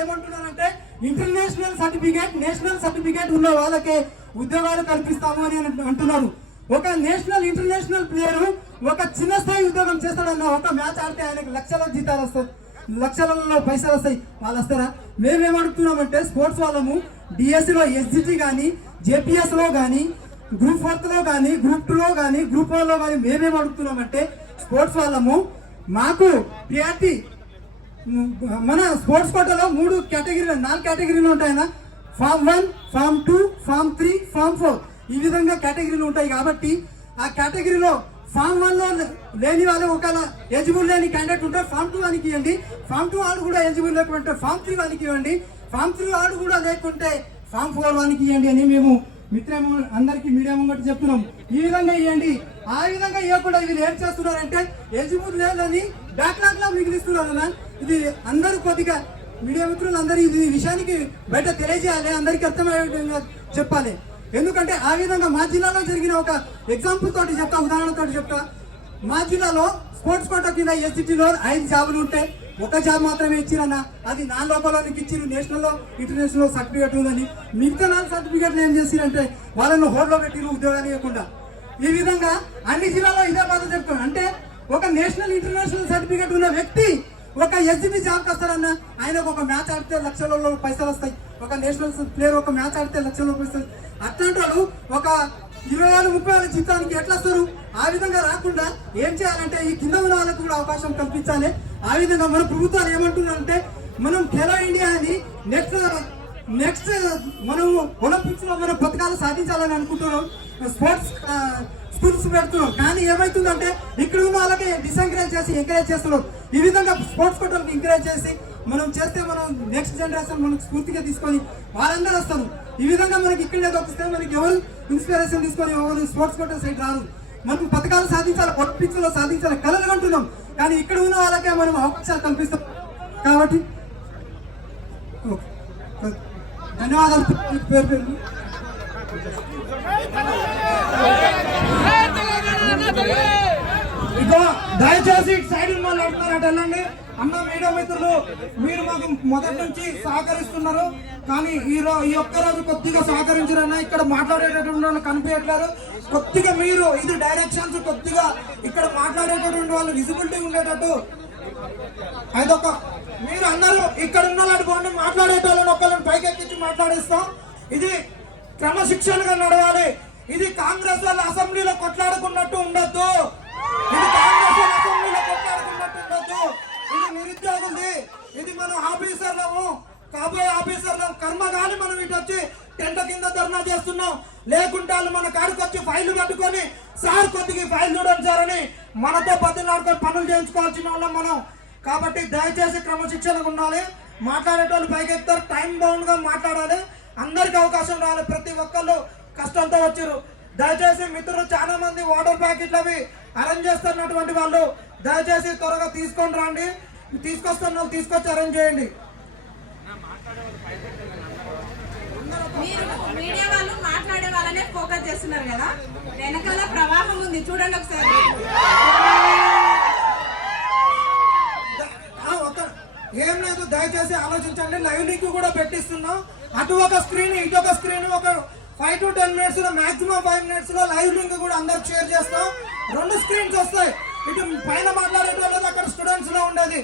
ఏమంటున్నారంటే international certificate national certificate ఉన్న వాళ్ళకే ఉద్యోగాలు కల్పిస్తాము అని అంటున్నారు. ఒక నేషనల్ ఇంటర్నేషనల్ ప్లేయర్ ఒక చిన్న స్థాయి ఉద్యోగం చేస్తాడన్న ఒక మ్యాచ్ ఆడితే ఆయనకు లక్షల జీతాలు వస్తాయి. లక్షలలో పైసలు వస్తాయి. వాళ్ళు వస్తారా? మేమేమడుగుతున్నామంటే స్పోర్ట్స్ వాళ్ళము డిఎస్సిలో ఎస్జిటి కానీ జేపీఎస్లో కానీ గ్రూప్ ఫోర్త్లో కానీ గ్రూప్ టూలో కానీ గ్రూప్ వన్లో కానీ మేమేం అడుగుతున్నామంటే స్పోర్ట్స్ వాళ్ళము మాకు ప్రియారిటీ మన స్పోర్ట్స్ కోటాలో మూడు కేటగిరీలు నాలుగు కేటగిరీలు ఉంటాయన్న. Form one form two form three form four. ఈ విధంగా కేటగిరీలు ఉంటాయి కాబట్టి ఆ కేటగిరీలో ఫామ్ వన్లో లేని వాళ్ళు ఒకవేళ ఎలిజిబుల్ లేని క్యాండిడేట్ ఉంటే ఫామ్ టూ వానికి ఇవ్వండి. ఫామ్ టూ వాడు కూడా ఎలిజిబుల్ లేకుంటే ఫామ్ త్రీ వానికి ఇవ్వండి. ఫామ్ త్రీ వాడు కూడా లేకుంటే ఫామ్ ఫోర్ వానికి ఇవ్వండి అని మేము మిత్రము అందరికి మీడియా ముంగట చెప్తున్నాం. ఈ విధంగా ఇవ్వండి ఆ విధంగా ఇవ్వకుండా వీళ్ళు ఏం చేస్తున్నారంటే ఎలిజిబుల్ లేదని బ్యాక్లాగ్లో మిగిలిస్తున్నారు అన్న. ఇది అందరూ కొద్దిగా మీడియా మిత్రులు అందరూ ఇది విషయానికి బయట తెలియజేయాలి. అందరికీ అర్థమయ్యే విధంగా చెప్పాలి. ఎందుకంటే ఆ విధంగా మా జిల్లాలో జరిగిన ఒక ఎగ్జాంపుల్ తోటి చెప్తా ఉదాహరణ తోటి చెప్తా. మా జిల్లాలో స్పోర్ట్స్ కోట కింద ఎస్జిటిలో ఐదు జాబులు ఉంటాయి ఒక జాబ్ మాత్రమే ఇచ్చిరన్న అది నా లోపలకి ఇచ్చిరు నేషనల్లో ఇంటర్నేషనల్లో సర్టిఫికేట్ ఉందని. మిగతా నాలుగు సర్టిఫికేట్లు ఏం చేసిరంటే వాళ్ళని హోల్డ్లో పెట్టిరు ఉద్యోగాలు ఇవ్వకుండా. ఈ విధంగా అన్ని జిల్లాలో ఇదే బాధ చెప్తాను అంటే ఒక నేషనల్ ఇంటర్నేషనల్ సర్టిఫికేట్ ఉన్న వ్యక్తి ఒక ఎస్జీబీ జాబ్కి వస్తారన్న ఆయనకు ఒక మ్యాచ్ ఆడితే లక్షలలో పైసలు వస్తాయి. ఒక నేషనల్ ప్లేయర్ ఒక మ్యాచ్ ఆడితే లక్షల పైసలు అట్లాంటి వాళ్ళు ఒక ఇరవై వేలు ముప్పై వేల జీతానికి ఎట్లా వస్తారు? ఆ విధంగా రాకుండా ఏం చేయాలంటే ఈ కింద ఉన్న వాళ్ళకు కూడా అవకాశం కల్పించాలి. ఆ విధంగా మన ప్రభుత్వాలు ఏమంటున్నారంటే మనం ఖేలో ఇండియా అని నెక్స్ట్ నెక్స్ట్ మనం ఒలింపిక్స్లో మనం పథకాలు సాధించాలని అనుకుంటున్నాం. స్పోర్ట్స్ స్కూల్స్ పెడుతున్నాం. కానీ ఏమైతుందంటే ఇక్కడ ఉన్న వాళ్ళకి డిసెంకరేజ్ చేసి ఎంకరేజ్ చేస్తున్నాం. ఈ విధంగా స్పోర్ట్స్ కోటలకు ఎంకరేజ్ చేసి మనం చేస్తే మనం నెక్స్ట్ జనరేషన్ మనకు స్ఫూర్తిగా తీసుకొని వాళ్ళందరూ వస్తారు. ఈ విధంగా మనకి ఇక్కడే దొరికితే మనకి ఎవరు ఇన్స్పిరేషన్ తీసుకొని ఎవరు స్పోర్ట్స్ కోట సైడ్ రారు. మనం పథకాలు సాధించాలి ఒలింపిక్స్ సాధించాలి కలలు అంటున్నాం కానీ ఇక్కడ ఉన్న వాళ్ళకే మనం అవకాశాలు కల్పిస్తాం. కాబట్టి ఓకే. ధన్యవాదాలు. పేరు పేరు. దయచేసి సైడ్ ఉన్న వాళ్ళు అంటున్నారట వెళ్ళండి. అన్న మీడియా మిత్రులు మీరు మాకు మొదటి నుంచి సహకరిస్తున్నారు. కానీ ఈ రో ఈ ఒక్క రోజు కొద్దిగా సహకరించారన్న ఇక్కడ మాట్లాడేటటువంటి కనిపించట్లేదు. కొద్దిగా మీరు ఇది డైరెక్షన్స్ కొద్దిగా ఇక్కడ మాట్లాడేటటువంటి వాళ్ళు విజిబిలిటీ ఉండేటట్టు. అదొక మీరు అందరూ ఇక్కడ ఉన్న వాళ్ళు పోండి మాట్లాడేటోళ్ళని ఒకళ్ళని పైకెక్కించి మాట్లాడిస్తాం. ఇది క్రమశిక్షణగా నడవాలి. ఇది కాంగ్రెస్ వాళ్ళ అసెంబ్లీలో కొట్లాడుకున్నట్టు ఉండొద్దు. ఇది కాంగ్రెస్ వాళ్ళ అసెంబ్లీలో కొట్లాడుకున్నట్టు ఉండొద్దు. ఇది నిరుద్యోగులది ఇది మనం ఆఫీసర్లము. కాబోయే ఆఫీసర్ల కర్మ కానీ మనం ఇటు వచ్చి టెంట కింద ధర్నా చేస్తున్నాం. లేకుంటే వాళ్ళు మన కాడికి వచ్చి ఫైల్ కట్టుకొని సార్ కొద్దిగా ఫైల్ చూడండి సార్ అని మనతో బద్దలాడుకొని పనులు చేయించుకోవాల్సిన వాళ్ళం మనం. కాబట్టి దయచేసి క్రమశిక్షణగా ఉండాలి. మాట్లాడేటోళ్ళు పైకెత్తారు టైం బౌండ్గా మాట్లాడాలి. అందరికి అవకాశం రావాలి. ప్రతి ఒక్కళ్ళు కష్టంతో వచ్చారు దయచేసి మిత్రులు చాలా మంది వాటర్ ప్యాకెట్లు అవి అరేంజ్ చేస్తున్నటువంటి వాళ్ళు దయచేసి త్వరగా తీసుకొని రండి. తీసుకొస్తున్న వాళ్ళు తీసుకొచ్చి అరేంజ్ చేయండి. మీడియా వాళ్ళు మాట్లాడే వాళ్ళనే ఫోకస్ చేస్తున్నారు కదా? వెనకాల ప్రవాహం ఉంది. చూడండి ఒకసారి. ఏం లేదు దయచేసి ఆలోచించండి. లైవ్ లింక్ కూడా పెట్టిస్తున్నాం. అటు ఒక స్క్రీన్ ఇటు ఒక స్క్రీన్ ఒక ఫైవ్ టు టెన్ మినిట్స్లో మాక్సిమం ఫైవ్ మినిట్స్లో లైవ్ లింక్ కూడా అందరు షేర్ చేస్తాం. రెండు స్క్రీన్స్ వస్తాయి. ఇటు పైన మాట్లాడేటోళ్ళు అక్కడ స్టూడెంట్స్లో ఉండేది.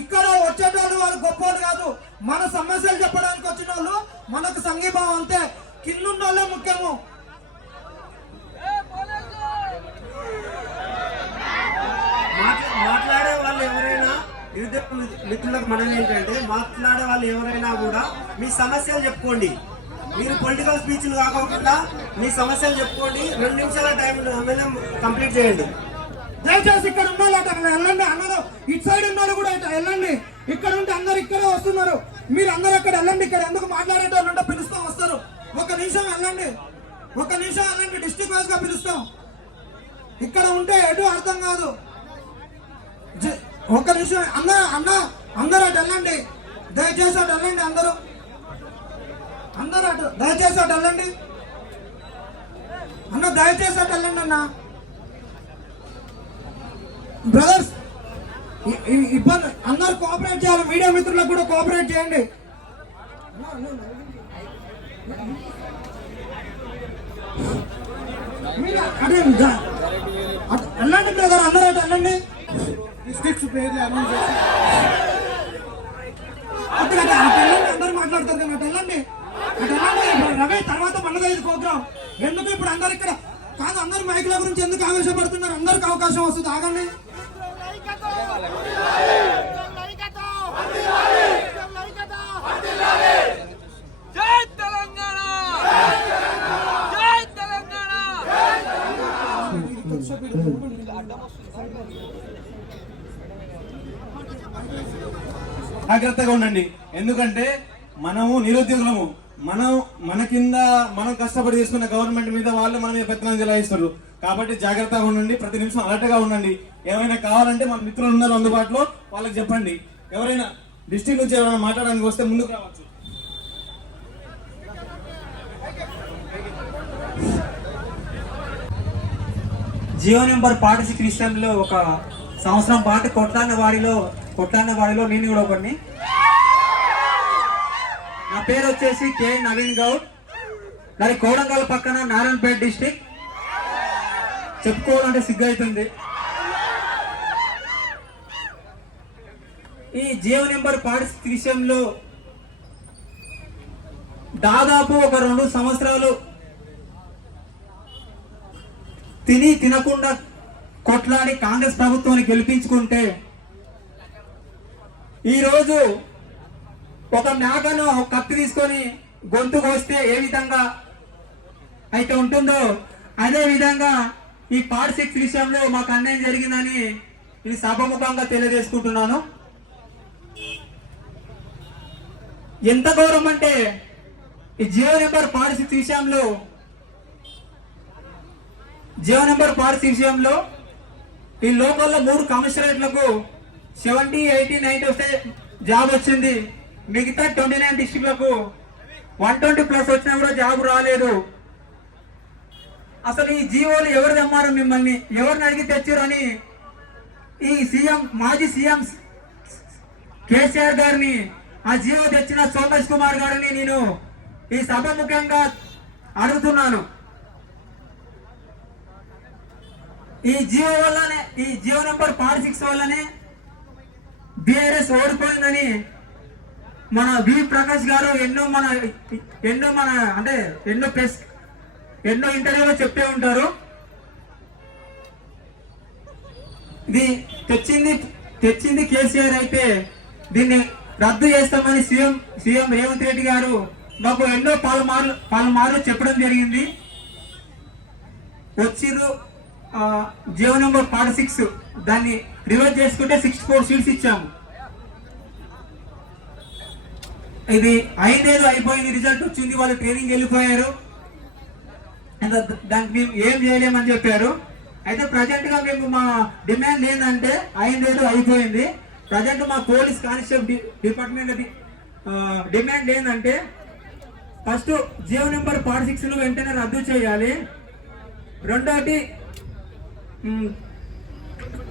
ఇక్కడ వచ్చేటోళ్ళు వాళ్ళు గొప్పవాళ్ళు కాదు. మన సమస్యలు చెప్పడానికి వచ్చిన వాళ్ళు మనకు సంఘీభావం అంతే. కింద వాళ్ళే ముఖ్యము మాట్లాడే వాళ్ళు ఎవరైనా నిరుద్యోగ మిత్రులకు మనం ఏంటంటే మాట్లాడే వాళ్ళు ఎవరైనా కూడా మీ సమస్యలు చెప్పుకోండి. మీరు పొలిటికల్ స్పీచ్లు కాకుండా మీ సమస్యలు చెప్పుకోండి. రెండు నిమిషాల టైం ఎమ్మెల్యే కంప్లీట్ చేయండి. దయచేసి ఇక్కడ ఉన్న వాళ్ళు అక్కడ వెళ్ళండి. అన్నారు ఇటు సైడ్ ఉన్న కూడా ఇటు వెళ్ళండి. ఇక్కడ ఉంటే అందరు ఇక్కడే వస్తున్నారు. మీరు అందరూ అక్కడ వెళ్ళండి. ఇక్కడ ఎందుకు మాట్లాడేటోళ్ళు ఉంటే పిలుస్తాం వస్తారు. ఒక నిమిషం వెళ్ళండి. ఒక నిమిషం వెళ్ళండి. డిస్ట్రిక్ట్ వైజ్గా పిలుస్తాం. ఇక్కడ ఉంటే ఎటు అర్థం కాదు. ఒక నిమిషం అన్న అన్న అందరూ అటు వెళ్ళండి. దయచేసి అటు వెళ్ళండి అందరూ. అందరూ అటు దయచేసి అటు వెళ్ళండి. అన్న దయచేసి అటు వెళ్ళండి అన్న. బ్రదర్స్ ఇబ్బంది అందరు కోఆపరేట్ చేయాలి. మీడియా మిత్రులకు కూడా కోఆపరేట్ చేయండి. అదే వెళ్ళండి బ్రదర్ అందరూ అటు వెళ్ళండి. డిస్ట్రిక్ట్స్ పేర్లు అనౌన్స్ చేసి అటు అటు అటు వెళ్ళండి అందరూ మాట్లాడతారు కదా అటు వెళ్ళండి. రవి తర్వాత మనదైదు ప్రోగ్రామ్ ఎందుకు ఇప్పుడు అందరు ఇక్కడ? కాదు అందరు మైకుల గురించి ఎందుకు ఆవేశపడుతున్నారు? అందరికి అవకాశం వస్తుంది. ఆగండి. జాగ్రత్తగా ఉండండి. ఎందుకంటే మనము నిరుద్యోగులము. మనం మన కింద మనం కష్టపడి చేసుకున్న గవర్నమెంట్ మీద వాళ్ళు మన మీద పెత్తనం చెలాయిస్తారు కాబట్టి జాగ్రత్తగా ఉండండి ప్రతి నిమిషం అలర్ట్గా ఉండండి. ఏమైనా కావాలంటే మన మిత్రులు ఉన్నారు అందుబాటులో వాళ్ళకి చెప్పండి. ఎవరైనా డిస్టిక్ నుంచి ఎవరైనా మాట్లాడడానికి వస్తే ముందుకు రావచ్చు. జియో నెంబర్ పాటిసి క్రిస్టియన్లో ఒక సంవత్సరం పాటు కొట్లాన్న వాడిలో కొట్లాన్న వాడిలో నేను కూడా ఒకరిని నా పేరు వచ్చేసి కె నవీన్ గౌడ్. నాది కోడంగల్ పక్కన నారాయణపేట డిస్టిక్. చెప్పుకోవాలంటే సిగ్గు అవుతుంది ఈ జియో నెంబర్ పారిస్థితి విషయంలో దాదాపు ఒక రెండు సంవత్సరాలు తిని తినకుండా కొట్లాడి కాంగ్రెస్ ప్రభుత్వాన్ని గెలిపించుకుంటే ఈరోజు ఒక మేకను ఒక కత్తి తీసుకొని గొంతు కోస్తే ఏ విధంగా అయితే ఉంటుందో అదే విధంగా ఈ పార్ట్ సిక్స్ విషయంలో మాకు అన్యాయం జరిగిందని ఇది సభముఖంగా తెలియజేసుకుంటున్నాను. ఎంత గౌరవం అంటే ఈ జియో నెంబర్ పార్ట్ సిక్స్ విషయంలో జియో నెంబర్ పార్ట్స్ విషయంలో ఈ లోకల్లో మూడు కమిషనరేట్లకు సెవెంటీ ఎయిటీ నైన్టీ వస్తే జాబ్ వచ్చింది. మిగతా ట్వంటీ నైన్ డిస్టిక్లకు వన్ ట్వంటీ ప్లస్ వచ్చినా కూడా జాబ్ రాలేదు. అసలు ఈ జీవోలు ఎవరు తెమ్మారు మిమ్మల్ని? ఎవరిని అడిగి తెచ్చారు అని ఈ సీఎం మాజీ సీఎం కేసీఆర్ గారిని ఆ జీవో తెచ్చిన సోమేష్ కుమార్ గారిని నేను ఈ సభ ముఖ్యంగా అడుగుతున్నాను. ఈ జియో వల్లనే ఈ జియో నెంబర్ ఫార్ సిక్స్ వల్లనే బిఆర్ఎస్ ఓడిపోయిందని మన వి ప్రకాష్ గారు ఎన్నో మన ఎన్నో మన అంటే ఎన్నో ప్రెస్ ఎన్నో ఇంటర్వ్యూలో చెప్పే ఉంటారు. ఇది తెచ్చింది తెచ్చింది కేసీఆర్ అయితే దీన్ని రద్దు చేస్తామని సీఎం సీఎం రేవంత్ రెడ్డి గారు మాకు ఎన్నో పలుమార్లు పలుమార్లు చెప్పడం జరిగింది. వచ్చిర్రు జీవో నెంబర్ ఫార్టీ సిక్స్ దాన్ని రివర్స్ చేసుకుంటే సిక్స్టీ ఫోర్ సీట్స్ ఇచ్చాము. ఇది అయిందేదో అయిపోయింది రిజల్ట్ వచ్చింది వాళ్ళు ట్రైనింగ్ వెళ్ళిపోయారు. దానికి మేము ఏం చేయలేమని చెప్పారు. అయితే ప్రజెంట్గా మేము మా డిమాండ్ ఏంటంటే అయిందేదో అయిపోయింది. ప్రజెంట్ మా పోలీస్ కానిస్టేబుల్ డి- డిపార్ట్మెంట్ డిమాండ్ ఏంటంటే ఫస్ట్ జియో నెంబర్ ఫార్టీ సిక్స్ను వెంటనే రద్దు చేయాలి. రెండోటి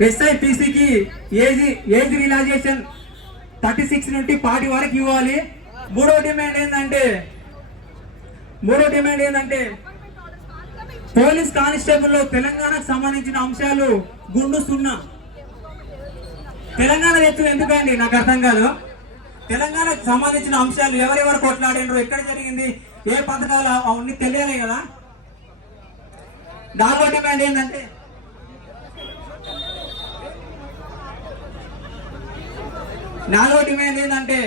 ఎస్ఐపిసికి age age relaxation thirty six నుండి పార్టీ వరకు ఇవ్వాలి. మూడో డిమాండ్ ఏంటంటే మూడో డిమాండ్ ఏంటంటే పోలీస్ కానిస్టేబుల్లో తెలంగాణకు సంబంధించిన అంశాలు గుండు సున్నా. తెలంగాణ వ్యక్తులు ఎందుకండి? నాకు అర్థం కాదు. తెలంగాణకు సంబంధించిన అంశాలు ఎవరెవరు కొట్లాడినరు? ఎక్కడ జరిగింది? ఏ పథకాలు అవన్నీ తెలియాలి కదా. నాలుగో డిమాండ్ ఏంటంటే నాలుగో డిమాండ్ ఏంటంటే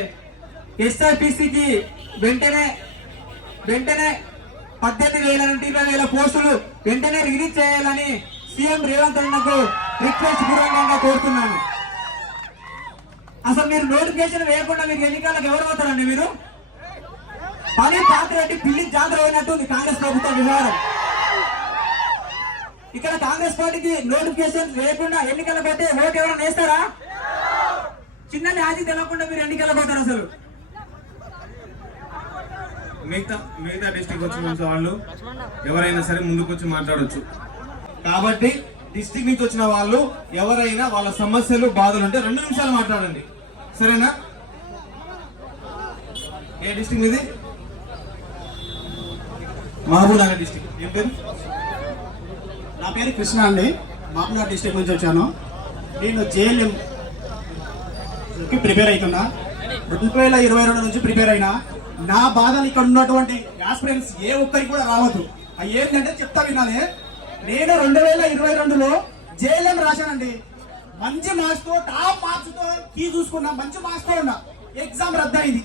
ఎస్ఆర్పిసికి వెంటనే వెంటనే పద్దెనిమిది వేల నుండి ఇరవై వేల పోస్టులు వెంటనే రిలీజ్ చేయాలని సీఎం రేవంత్ రెడ్డికు రిక్వెస్ట్ పూర్వకంగా కోరుతున్నాను. అసలు మీరు నోటిఫికేషన్ వేయకుండా మీరు ఎన్నికలకు ఎవరు పోతారండి మీరు? పని పాత్ర పెట్టి పిల్లి జాతర అయినట్టు ఉంది కాంగ్రెస్ ప్రభుత్వం వ్యవహారం. ఇక్కడ కాంగ్రెస్ పార్టీకి నోటిఫికేషన్ వేయకుండా ఎన్నికలకు పోతే ఓటు ఎవరైనా వేస్తారా? చిన్న రాజీ తెలవకుండా మీరు ఎన్నికలకు పోతారు అసలు. మిగతా మిగతా డిస్టిక్ వచ్చిన వాళ్ళు ఎవరైనా సరే ముందుకు వచ్చి మాట్లాడొచ్చు. కాబట్టి డిస్టిక్ నుంచి వచ్చిన వాళ్ళు ఎవరైనా వాళ్ళ సమస్యలు బాధలు ఉంటే రెండు నిమిషాలు మాట్లాడండి. సరేనా? ఏ డిస్ట్రిక్ట్ మీది? మహబూబ్ నగర్ డిస్ట్రిక్ట్ ఏం పేరు? నా పేరు కృష్ణ అండి. మామనార్ డిస్ట్రిక్ట్ నుంచి వచ్చాను. నేను జేఎల్ఎం కి ప్రిపేర్ అవుతున్నా. రెండు వేల ఇరవై రెండు నుంచి ప్రిపేర్ అయినా. నా బాధలు ఇక్కడ ఉన్నటువంటి ఆస్పిరెంట్స్ ఏ ఒక్కరికి కూడా రావద్దు. అవి ఏంటంటే చెప్తా వినాలే. నేను రెండు వేల ఇరవై రెండులో జేఎల్ఎం రాశానండి. మంచి మార్క్స్తో టాప్ మార్క్స్తో కీ చూసుకున్నా మంచి మార్క్స్తో ఉన్నా ఎగ్జామ్ రద్దయింది.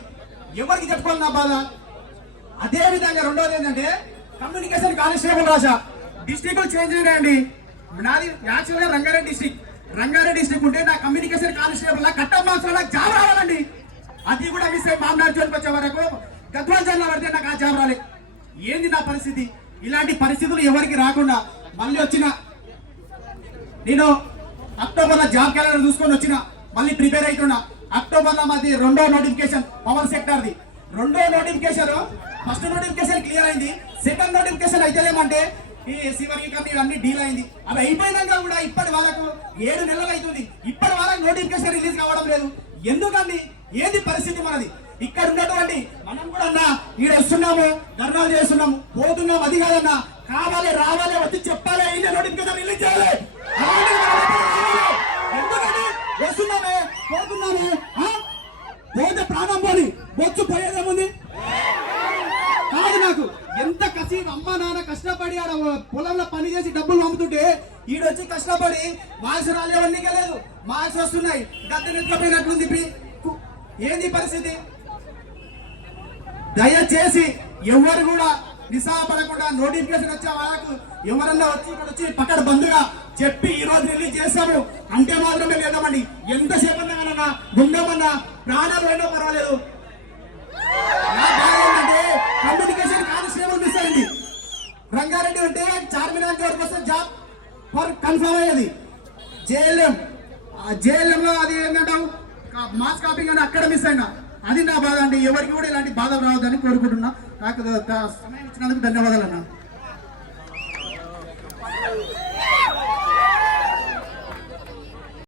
ఎవరికి చెప్పుకోవాలి నా బాధ? అదే విధంగా రెండోది ఏంటంటే కమ్యూనికేషన్ కానిస్టేబుల్ రాశా. డిస్ట్రిక్ట్ చేంజ్ అయినాయండి. నాది యాక్చువల్గా రంగారెడ్డి డిస్ట్రిక్ట్ రంగారెడ్డి డిస్ట్రిక్ట్ ఉంటే నా communication constable cut off marks నాకు జాబ్ రావాలండి. అది కూడా మిస్ అయ్యి మామనాడు జోలికి వచ్చే వరకు గద్వాల జిల్లా పడితే నాకు ఆ జాబ్ ఏంది నా పరిస్థితి? ఇలాంటి పరిస్థితులు ఎవరికి రాకుండా మళ్ళీ వచ్చిన నేను అక్టోబర్లో జాబ్ క్యాలెండర్ చూసుకొని వచ్చిన మళ్ళీ ప్రిపేర్ అవుతున్నా అక్టోబర్లో మాది రెండో నోటిఫికేషన్ పవర్ సెక్టర్ ది రెండో నోటిఫికేషన్ ఫస్ట్ నోటిఫికేషన్ క్లియర్ అయింది. సెకండ్ నోటిఫికేషన్ అయితేనేమంటే ఈ ఎస్సీ కంపెనీ అన్ని డీల్ అయింది. అది అయిపోయినాక కూడా ఇప్పటి వరకు ఏడు నెలలు అవుతుంది. ఇప్పటి వరకు నోటిఫికేషన్ రిలీజ్ కావడం లేదు. ఎందుకండి? ఏది పరిస్థితి మనది? ఇక్కడ ఉన్నటువంటి మనం కూడా అన్నా ఈడ వస్తున్నాము ధర్నాలు చేస్తున్నాము పోతున్నాం అది కాదన్నా కావాలి రావాలి వచ్చి చెప్పాలి అయిన నోటిఫికేషన్ రిలీజ్ చేయాలి. అలాంటిది వస్తున్నామే పోతున్నామే పోతే ప్రాణం పోని బొచ్చు పోయేదేముంది కాదు నాకు ఎంత కసి అమ్మ నాన్న కష్టపడి ఆడ పొలంలో పని చేసి డబ్బులు పంపుతుంటే ఈడొచ్చి కష్టపడి మార్క్స్ రాలేవన్నీ లేదు. మార్క్స్ వస్తున్నాయి గద్దె నెత్తిపోయినట్లుంది ఏంది పరిస్థితి? దయచేసి ఎవరు కూడా నిస్సాపడకుండా నోటిఫికేషన్ వచ్చే వాళ్ళకు ఎవరన్నా వచ్చి ఇక్కడ వచ్చి పక్కన బంధుగా చెప్పి ఈ రోజు రిలీజ్ చేస్తాము అంటే మాత్రమే లేదామండి. ఎంతసేపు అన్నా గుండెమన్నా ప్రాణాలు అయినా పర్వాలేదు. కమ్యూనికేషన్ కానిస్టేబుల్ మిస్ అయింది. రంగారెడ్డి ఉంటే చార్మినార్ జోర్కి వస్తే జాబ్ ఫర్ కన్ఫర్మ్ అయ్యేది. జేఎల్ఎం. జేఎల్ఎంలో అది ఏంటంటాం మాస్ కాపింగ్ అని అక్కడ మిస్ అయినా అది నా బాధ అండి. ఎవరికి కూడా ఇలాంటి బాధలు రావద్దని కోరుకుంటున్నా. నాకు సమయం ఇచ్చినందుకు ధన్యవాదాలు అన్నా.